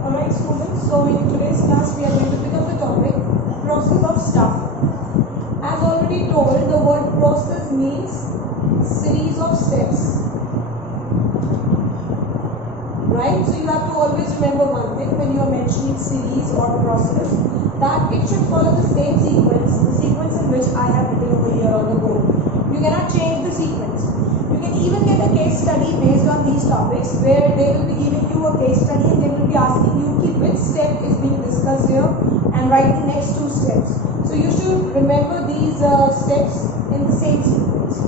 Alright students, so in today's class we are going to pick up the topic process of staffing. As already told, the word process means series of steps. Right? So you have to always remember one thing when you are mentioning series or process, that it should follow the same sequence, the sequence in which I have written over here on the board. You cannot change the sequence. You can even get a case study based on these topics where they will be giving you a case study and they will be asking you which step is being discussed here and write the next two steps. So you should remember these steps in the same sequence.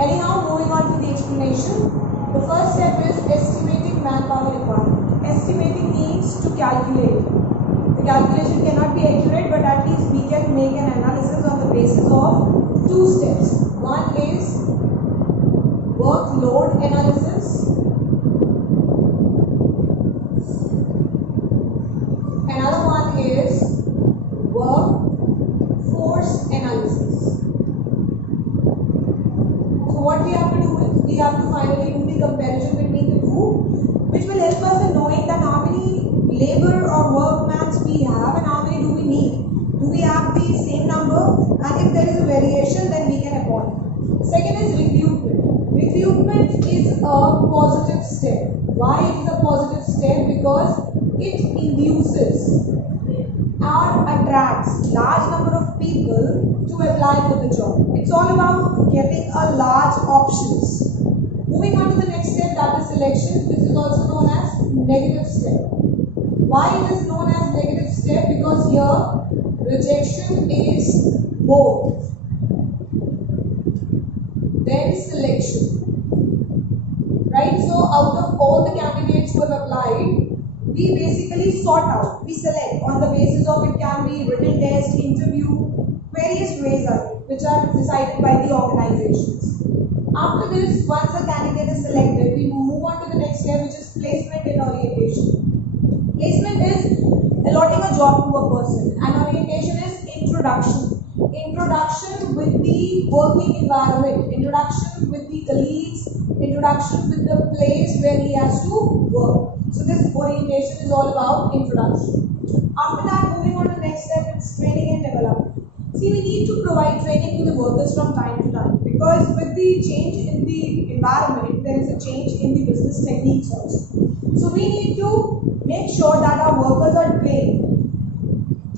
Anyhow, moving on to the explanation. The first step is estimating manpower requirement. Estimating means to calculate. The calculation cannot be accurate, but at least we can make an analysis on the basis of two steps. One is workload analysis. Another one is workforce analysis. So what we have to do is we have to finally do the comparison between the two, which will help us in knowing that how many labor or workmans we have and how many do we need. Do we have the same number, and if there is a variation then we can appoint. Second is recruitment. Recruitment is a positive step. Why it is a positive step? Because it induces or attracts large number of people to apply for the job. It's all about getting a large options. Moving on to the next step, that is selection. This is also known as negative step. Why it is known as negative step? Because here rejection is more. There is selection. Right? So out of all the candidates who have applied, we basically sort out, we select on the basis of it can be written test, interview, various ways are there, which are decided by the organizations. After this, once a candidate is selected, we move on to the next step, which is placement and orientation. Placement is allotting a job to a person, and orientation is introduction. Introduction with the working environment, introduction with the colleagues, introduction with the place where he has to work. So this orientation is all about introduction. After that, moving on to the next step, it's training and development. See, we need to provide training to the workers from time to time, because with the change in the environment, there is a change in the business techniques also. So we need to make sure that our workers are trained,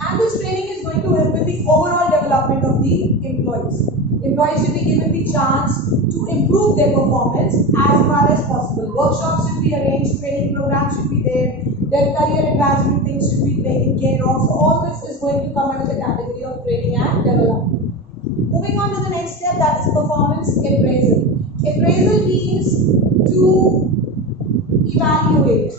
and this training is going to help with the overall development of the employees. Employees should be given the chance to improve their performance as far as possible. Workshops should be arranged, training programs should be there, their career advancement things should be taken care of. So all this is going to come under the category of training and development. Moving on to the next step, that is performance appraisal. Appraisal means to evaluate,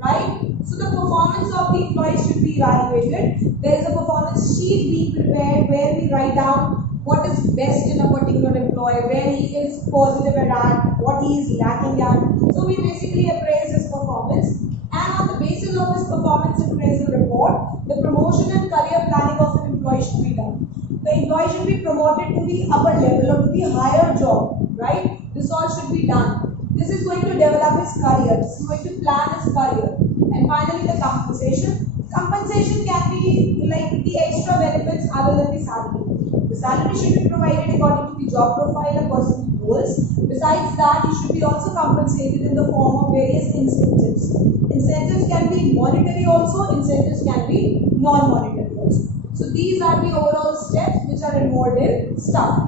right? So the performance of the employees should be evaluated. There is a performance sheet being prepared where we write down what is best in a particular employee, where he is positive at, what he is lacking at. So we basically appraise his performance, and on the basis of this performance appraisal report, the promotion and career planning of an employee should be done. The employee should be promoted to the upper level or to the higher job, right? This all should be done. This is going to develop his career. This is going to plan his career. And finally, the compensation. Compensation can be like the extra benefits other than the salary. The salary should be provided according to the job profile a person holds. Besides that, he should be also compensated in the form of various incentives. Incentives can be monetary also, incentives can be non-monetary also. So these are the overall steps which are involved in staffing.